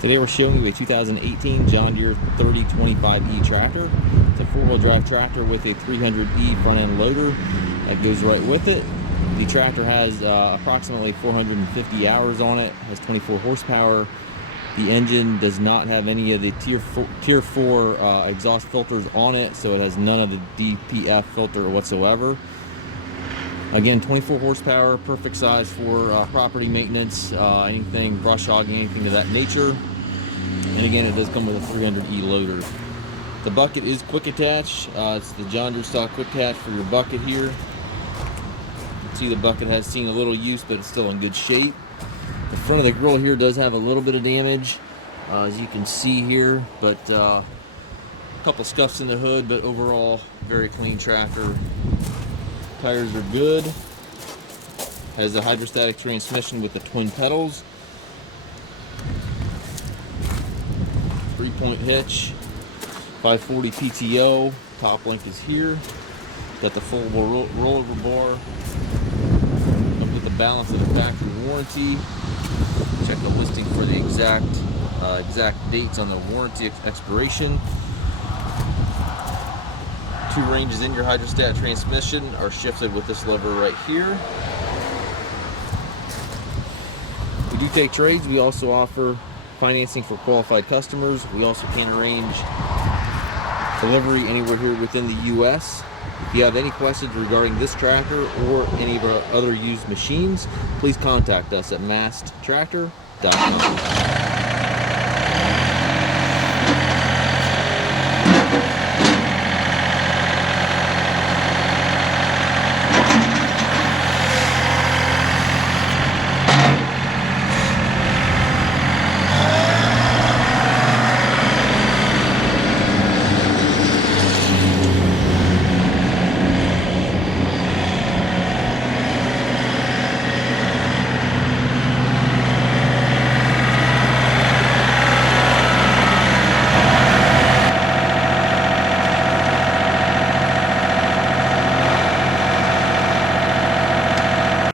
Today we're showing you a 2018 John Deere 3025E tractor. It's a four-wheel drive tractor with a 300E front end loader that goes right with it. The tractor has approximately 450 hours on it, has 24 horsepower. The engine does not have any of the tier 4 exhaust filters on it, so it has none of the DPF filter whatsoever. Again, 24 horsepower, perfect size for property maintenance, anything, brush hogging, anything of that nature. And again, it does come with a 300E loader. The bucket is quick attach. It's the John Deere stock quick attach for your bucket here. You can see the bucket has seen a little use, but it's still in good shape. The front of the grill here does have a little bit of damage, as you can see here, but a couple scuffs in the hood, but overall, very clean tractor. Tires are good. Has a hydrostatic transmission with the twin pedals. 3-point hitch. 540 PTO. Top link is here. Got the foldable rollover bar. Comes with the balance of the factory warranty. Check the listing for the exact dates on the warranty expiration. 2 ranges in your hydrostat transmission are shifted with this lever right here. We do take trades. We also offer financing for qualified customers. We also can arrange delivery anywhere here within the U.S. If you have any questions regarding this tractor or any of our other used machines, please contact us at masttractor.com.